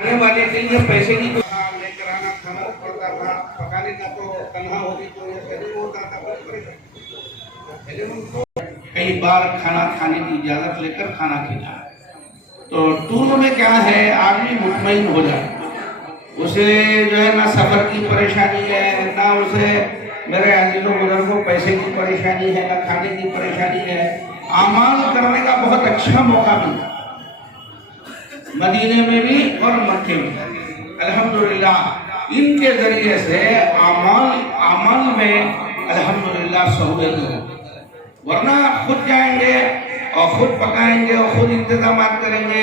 کھانے والے کے لیے پیسے کی تو لے کر آنا کھانا پڑتا تھا، پکانے کا تو تنہا ہوتی تو یہ پہلے ہوتا تھا، پہلے ان کو کئی بار کھانا کھانے کی اجازت لے کر کھانا کھلایا تو ٹور میں کیا ہے آدمی مطمئن ہو جائے، اسے جو ہے نہ سفر کی پریشانی ہے، نہ اسے میرے عزیزوں بزرگوں پیسے کی پریشانی ہے، نہ کھانے کی پریشانی ہے، اعمال کرنے کا بہت اچھا موقع ملا مدینے میں بھی اور مکے میں۔ الحمدللہ ان کے ذریعے سے اعمال میں الحمدللہ سہولت ہو، ورنہ خود جائیں گے اور خود پکائیں گے اور خود انتظامات کریں گے،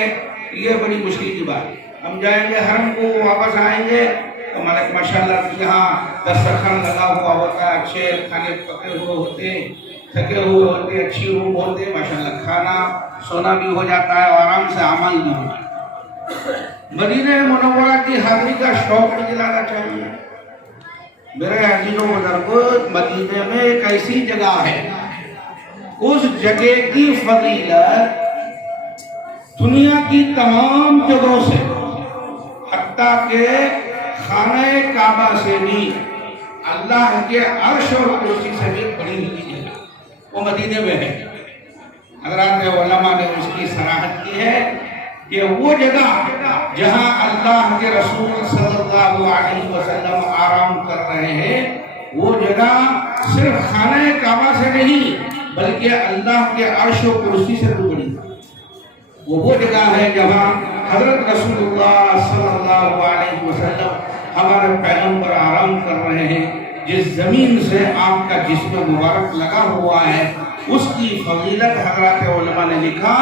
یہ بڑی مشکل کی بات ہے۔ ہم جائیں گے حرم کو، واپس آئیں گے تو مالک ماشاءاللہ یہاں دسترخوان لگا ہوا ہوتا ہے، اچھے کھانے پکے ہوئے ہوتے ہیں، تھکے ہوئے ہوتے ہیں، اچھی روم ہوتے ہیں، ماشاءاللہ کھانا سونا بھی ہو جاتا ہے اور آرام سے اعمال بھی ہو جاتا ہے۔ مدینہ منورہ کی حاضری کا شوق بھی دلانا چاہیے۔ میرے عزیزوں بزرگوں، مدینہ میں ایک ایسی جگہ ہے، اس جگہ کی فضیلت دنیا کی تمام جگہوں سے، حتیٰ کہ خانہ کعبہ سے بھی، اللہ کے عرش اور کرسی سے بھی بڑی ہوئی جگہ وہ مدینہ میں ہے۔ حضرات علماء نے اس کی صراحت کی ہے کہ وہ جگہ جہاں اللہ کے رسول صلی اللہ علیہ وسلم آرام کر رہے ہیں، وہ جگہ صرف خانہ کعبہ سے نہیں بلکہ اللہ کے عرش و کرسی سے بھی بڑی ہے۔ وہ جگہ ہے جہاں حضرت رسول اللہ صلی اللہ علیہ وسلم ہمارے پیغمبر آرام کر رہے ہیں۔ جس زمین سے آپ کا جسم مبارک لگا ہوا ہے، اس کی فضیلت حضرات علماء نے لکھا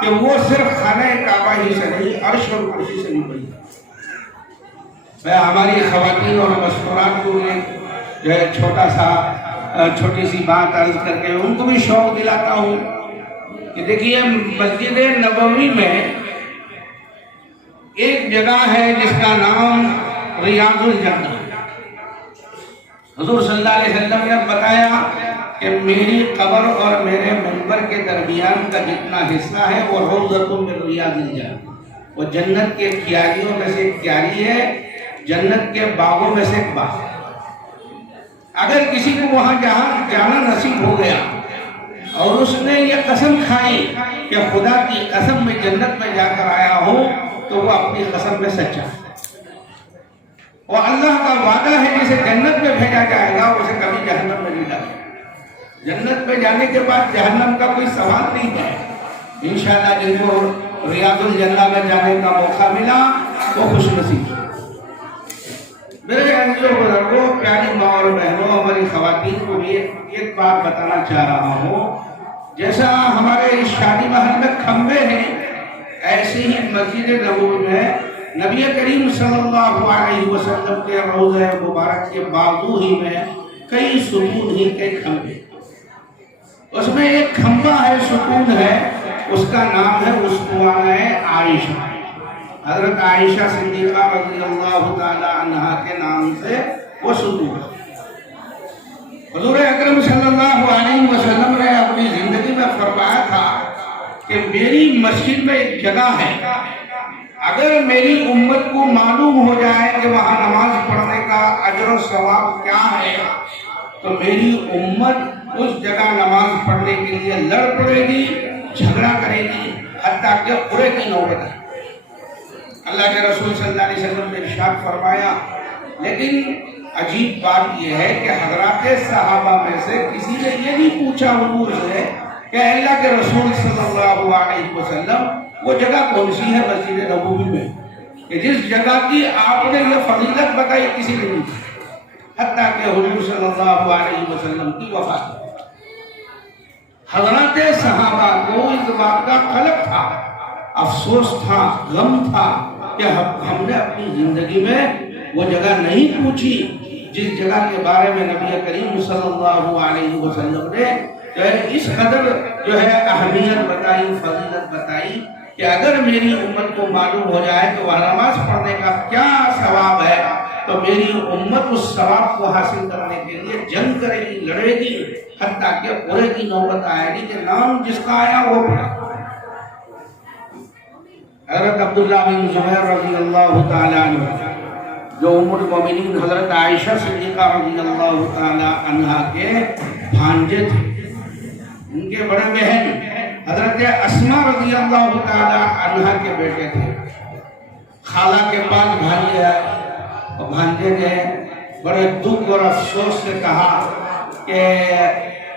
کہ وہ صرف خانہ کعبہ ہی سے نہیں، عرش اور کرسی سے بھی بڑی ہے۔ میں ہماری خواتین اور مستورات کو جو ہے چھوٹی سی بات عرض کر کے ان کو بھی شوق دلاتا ہوں کہ دیکھیے مسجد نبوی میں ایک جگہ ہے جس کا نام ریاض الجنہ۔ حضور صلی اللہ علیہ وسلم نے بتایا کہ میری قبر اور میرے منبر کے درمیان کا جتنا حصہ ہے وہ روضۃ من ریاض الجنہ، وہ جنت کے کیاریوں میں سے ایک کیاری ہے، جنت کے باغوں میں سے ایک باغ ہے۔ اگر کسی کو وہاں جانا نصیب ہو گیا اور اس نے یہ قسم کھائی کہ خدا کی قسم میں جنت میں جا کر آیا ہوں، تو وہ اپنی قسم میں سچا ہے، اور اللہ کا وعدہ ہے جسے جنت میں بھیجا جائے گا اسے کبھی جہنم میں نہیں ڈالے گا۔ جنت میں جانے کے بعد جہنم کا کوئی سوال نہیں ہے۔ انشاءاللہ جن کو ریاض الجنہ میں جانے کا موقع ملا وہ خوش نصیب۔ میرے عزیزوں بزرگوں، پیاری ماں اور بہنوں، ہماری خواتین کو بھی ایک بات بتانا چاہ رہا ہوں، جیسا ہمارے اس شادی محل میں کھمبے ہیں، ایسے ہی مسجد نبوی میں نبی کریم صلی اللہ علیہ وسلم کے روضہ مبارک کے بازو ہی میں کئی ستون ہی کے کھمبے، اس میں ایک کھمبا ہے، ستون ہے، اس کا نام ہے اسطوانہ عائشہ۔ حضرت عائشہ صدیقہ رضی اللہ تعالی عنہا کے نام سے وہ ستون ہے۔ حضور اکرم صلی اللہ علیہ وسلم نے اپنی زندگی میں فرمایا تھا کہ میری مسجد میں ایک جگہ ہے، اگر میری امت کو معلوم ہو جائے کہ وہاں نماز پڑھنے کا اجر و ثواب کیا ہے تو میری امت اس جگہ نماز پڑھنے کے لیے لڑ پڑے گی، جھگڑا کرے گی، حتیٰ کہ پورے کی نوبت ہے۔ اللہ کے رسول صلی اللہ علیہ وسلم نے ارشاد فرمایا، لیکن عجیب بات یہ ہے کہ حضرات صحابہ میں سے کسی نے یہ نہیں پوچھا حضور سے کہ اللہ کے رسول صلی اللہ علیہ وسلم وہ جگہ کون سی ہے مسجد نبوی میں کہ جس جگہ کی آپ نے یہ فضیلت بتائی، کسی نے نہیں پوچھا، حتیٰ کہ حضور صلی اللہ علیہ وسلم کی وفات۔ حضرات صحابہ کو اس بات کا قلق تھا، افسوس تھا، غم تھا کہ ہم نے اپنی زندگی میں وہ جگہ نہیں پوچھی جس جگہ کے بارے میں نبی کریم صلی اللہ علیہ وسلم نے اس قدر جو ہے اہمیت بتائی، فضیلت بتائی کہ اگر میری امت کو معلوم ہو جائے کہ وہ نماز پڑھنے کا کیا ثواب ہے تو میری امت اس ثواب کو حاصل کرنے کے لیے جنگ کرے گی، لڑے گی، حتیٰ کہ پورے کی نوبت آئے گی کہ نام جس کا آیا وہ پڑھا۔ حضرت عبداللہ بن زبیر رضی اللہ تعالیٰ عنہ جو ام المومنین حضرت عائشہ صدیقہ رضی اللہ تعالیٰ عنہ کے بھانجے تھے، ان کے بڑے بہن حضرت اسماء رضی اللہ تعالیٰ عنہ کے بیٹے تھے۔ خالہ کے پاس بھانجے آئے اور بھانجے نے بڑے دکھ اور افسوس سے کہا کہ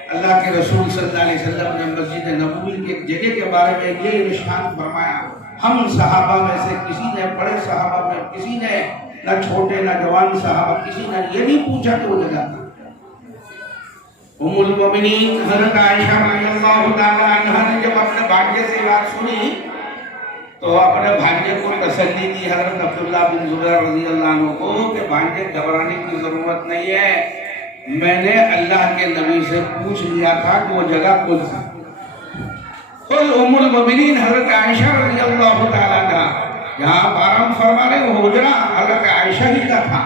اللہ کے رسول صلی اللہ علیہ وسلم نے مسجد نبوی کی ایک جگہ کے بارے میں یہ ارشاد فرمایا، ہم صحابہ میں سے کسی نے، بڑے صحابہ میں کسی نے، نہ چھوٹے نہ جوان صحابہ کسی نے یہ نہیں پوچھا کہ وہ جگہ تھا۔ ام المومنین حضرت عائشہ رضی اللہ تعالیٰ عنہ نے جب اپنے بھانجے سے بات سنی تو اپنے بھانجے کو تسلی دی حضرت عبداللہ بن زبیر رضی اللہ عنہ کو کہ بھانجے گھبرانے کی ضرورت نہیں ہے، میں نے اللہ کے نبی سے پوچھ لیا تھا کہ وہ جگہ کون سی۔ خود ام المومنین حضرت عائشہ رضی اللہ تعالیٰ عنہ جہاں آرام فرما رہے وہ حجرہ حضرت عائشہ ہی کا تھا،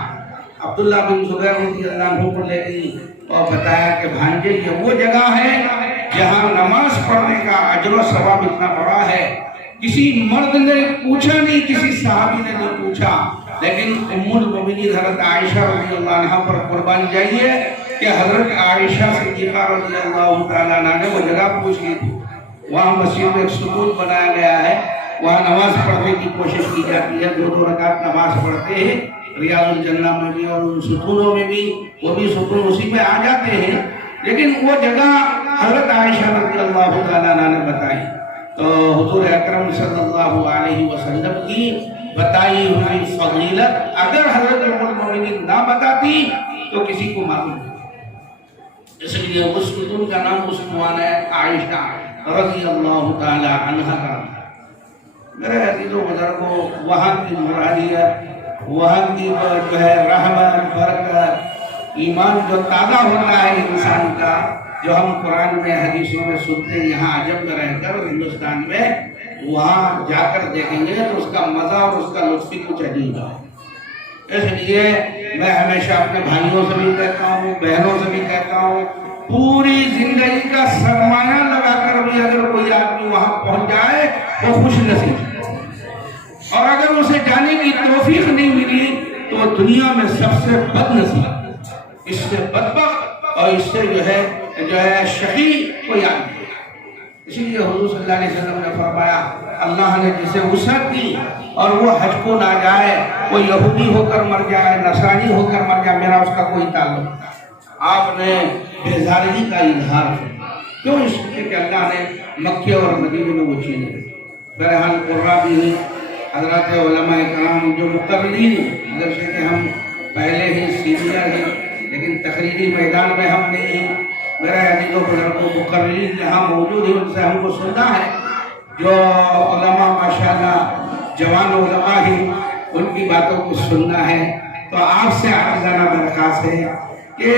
عبداللہ بن زبیر رضی اللہ عنہ کو لے گئی اور بتایا کہ بھانجے یہ وہ جگہ ہے جہاں نماز پڑھنے کا اجر و ثواب اتنا بڑا ہے۔ کسی مرد نے پوچھا نہیں، کسی صحابی نے نہیں پوچھا، لیکن ام المومنین حضرت عائشہ رضی اللہ عنہ پر قربان جائیے کہ حضرت عائشہ صدیقہ رضی اللہ تعالیٰ عنہ نے وہ جگہ پوچھ لی تھی۔ وہاں مسجد میں ایک ستون بنایا گیا ہے، وہاں نماز پڑھنے کی کوشش کی جاتی ہے، 2 رکعت نماز پڑھتے ہیں ریاض الجنہ میں بھی اور ان ستونوں میں بھی، وہ بھی ستون اسی میں آ جاتے ہیں، لیکن وہ جگہ حضرت عائشہ رضی اللہ تعالیٰ عنہ نے بتائی تو حضور اکرم صلی اللہ علیہ وسلم کی بتائی ہوئی فضیلت اگر حضرت ام المومنین نہ بتاتی تو کسی کو معلوم نہیں۔ اس لیے اس ستون کا نام اس عنوان ہے عائشہ رضی اللہ تعالی عنہ کا۔ میرے عزیزوں بزرگوں، وہاں کی مرادیت، وہاں کی جو ہے رحمت، برکت، ایمان جو تازہ ہوتا ہے انسان کا، جو ہم قرآن میں حدیثوں میں سنتے ہیں، یہاں عجم میں رہ کر ہندوستان میں وہاں جا کر دیکھیں گے تو اس کا مزہ اور اس کا لطف کچھ عجیب ہے۔ اس لیے میں ہمیشہ اپنے بھائیوں سے بھی کہتا ہوں، بہنوں سے بھی کہتا ہوں، پوری زندگی کا سرمایہ لگا کر بھی اگر کوئی آدمی وہاں پہنچ جائے وہ خوش نصیب، اور اگر اسے جانے کی توفیق نہیں ملی تو دنیا میں سب سے بد نصیب، اس سے بدبخت اور اس سے جو ہے شقی کوئی آدمی۔ اسی لیے حضور صلی اللہ علیہ وسلم نے فرمایا اللہ نے جسے وسعت دی اور وہ حج کو نہ جائے، وہ یہودی ہو کر مر جائے، نصرانی ہو کر مر جائے، میرا اس کا کوئی تعلق نہیں۔ آپ نے بیزارگی کا اظہار کیوں؟ اس لیے کہ اللہ نے مکے اور مدینے میں وہ چیزیں دی۔ بہرحال قرآن بھی حضرات علماء کرام جو مقررین مدرسے کے ہم پہلے ہی سینئر ہیں لیکن تقریری میدان میں ہم نہیں ہیں، میرے عزیزوں بزرگوں مقررین یہاں موجود ہیں، ان سے ہم کو سننا ہے، جو علماء ماشاءاللہ جوان علماء ہیں ان کی باتوں کو سننا ہے۔ تو آپ سے عاجزانہ درخواست ہے کہ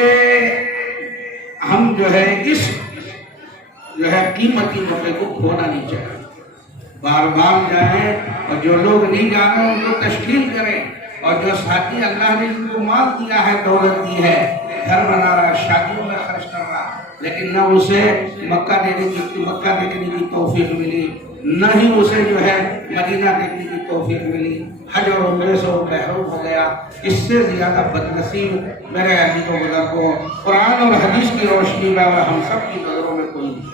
ہم جو ہے اس قیمتی موقع کو کھونا نہیں چاہتے، بار بار جائیں اور جو لوگ نہیں جانے ان کو تشکیل کریں، اور جو ساتھی اللہ نے ان کو مال دیا ہے، دولت دی ہے، گھر بنا رہا، شادیوں میں خرچ کر رہا، لیکن نہ اسے مکہ دیکھنے کی توفیق ملی، نہ ہی اسے جو ہے مدینہ دیکھنے کی توفیق ملی، حج اور عمرے سے وہ محروم ہو گیا، اس سے زیادہ بدنصیب میرے عزیزوں بزرگوں قرآن اور حدیث کی روشنی میں اور ہم سب کی نظروں میں کوئی نہیں۔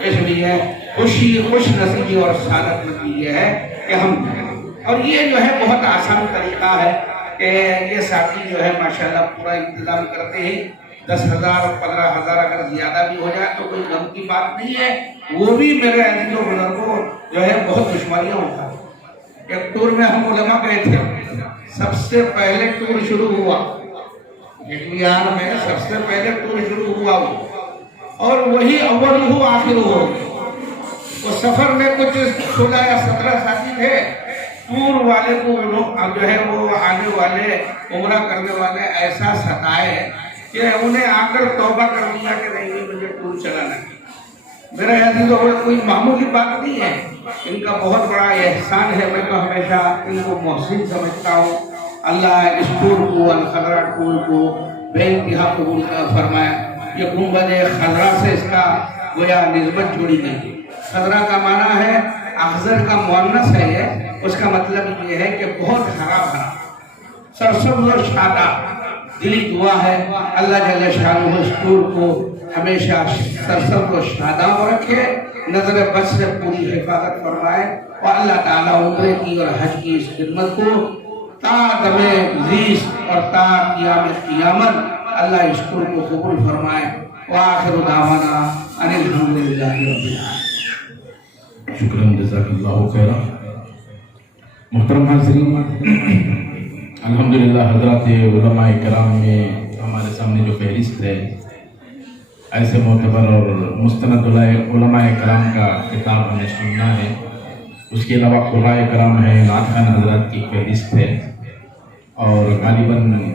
اس لیے خوش نصیبی اور سعادت مندی یہ ہے کہ ہم، اور یہ جو ہے بہت آسان طریقہ ہے کہ یہ ساتھی جو ہے ماشاءاللہ پورا انتظام کرتے ہیں، 10,000 15,000 اگر زیادہ بھی ہو جائے تو کوئی غم کی بات نہیں ہے، وہ بھی میرے عزیزوں بزرگوں جو ہے بہت دشواریاں ہوتا ہے۔ ایک ٹور میں ہم علماء گئے تھے، سب سے پہلے ٹور شروع ہوا بہار میں، سب سے پہلے ٹور شروع ہوا وہ، اور وہی اول ہو آخر ہو۔ وہ سفر میں کچھ 16 یا 17 ساتھی تھے، ٹور والے کو جو ہے وہ آنے والے عمرہ کرنے والے ایسا ستائے کہ انہیں آ کر توبہ کر دیا کہ نہیں مجھے ٹور چلانا ہے۔ میرے عزیزوں کوئی معمولی بات نہیں ہے، ان کا بہت بڑا احسان ہے، میں تو ہمیشہ ان کو محسن سمجھتا ہوں۔ اللہ اس ٹور کو، الخضرا ٹور کو بے انتہا قبول فرمایا۔ یہ گنبد خضرا سے اس کا گویا نسبت جوڑی گئی۔ خضرا کا معنی ہے اخضر کا مؤنث ہے یہ، اس کا مطلب یہ ہے کہ بہت ہرا بھرا، سرسبز و شاداب۔ دلی دعا ہے اللہ جل شانہ اس ٹور کو ہمیشہ سرسبز و شاداب رکھے، نظر بد سے پوری حفاظت فرمائے، اور اللہ تعالیٰ عمرے کی اور حج کی اس خدمت کو تا دم زیست اور تا قیامت اللہ اس ٹور کو قبول فرمائے۔ وآخر دعوانا ان الحمدللہ رب العالمین۔ شکراً، جزاک اللہ خیرہ۔ محترم حاضرین، الحمدللہ حضرات علماء کرام میں ہمارے سامنے جو فہرست ہے ایسے معتبر اور مستند علماء کرام کا خطاب ہمیں سننا ہے، اس کے علاوہ قرآن کرام ہے، نعت خوان حضرات کی فہرست ہے، اور غالباً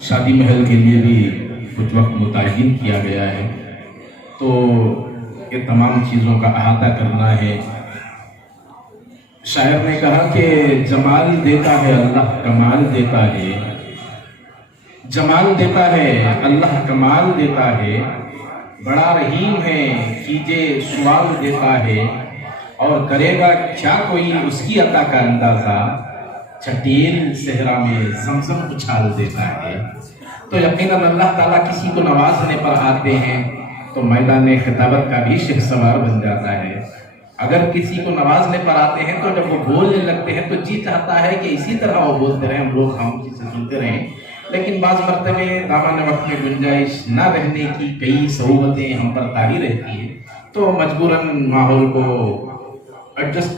شادی محل کے لیے بھی کچھ وقت متعین کیا گیا ہے، تو یہ تمام چیزوں کا احاطہ کرنا ہے۔ شاعر نے کہا کہ جمال دیتا ہے اللہ کمال دیتا ہے، جمال دیتا ہے اللہ کمال دیتا ہے، بڑا رحیم ہے کیجے سوال دیتا ہے، اور کرے گا کیا کوئی اس کی عطا کا اندازہ، چٹیل صحرا میں زمزم اچھال دیتا ہے۔ تو یقیناً اللہ تعالیٰ کسی کو نوازنے پر آتے ہیں تو میدان خطابت کا بھی شہ سوار بن جاتا ہے۔ اگر کسی کو نوازنے پر آتے ہیں تو جب وہ بولنے لگتے ہیں تو جی چاہتا ہے کہ اسی طرح وہ بولتے رہیں، ہم لوگ خاموشی سے سنتے رہیں، لیکن بعض مرتبہ دامان وقت میں گنجائش نہ رہنے کی کئی صعوبتیں ہم پر طاری رہتی ہیں، تو مجبوراً ماحول کو ایڈجسٹ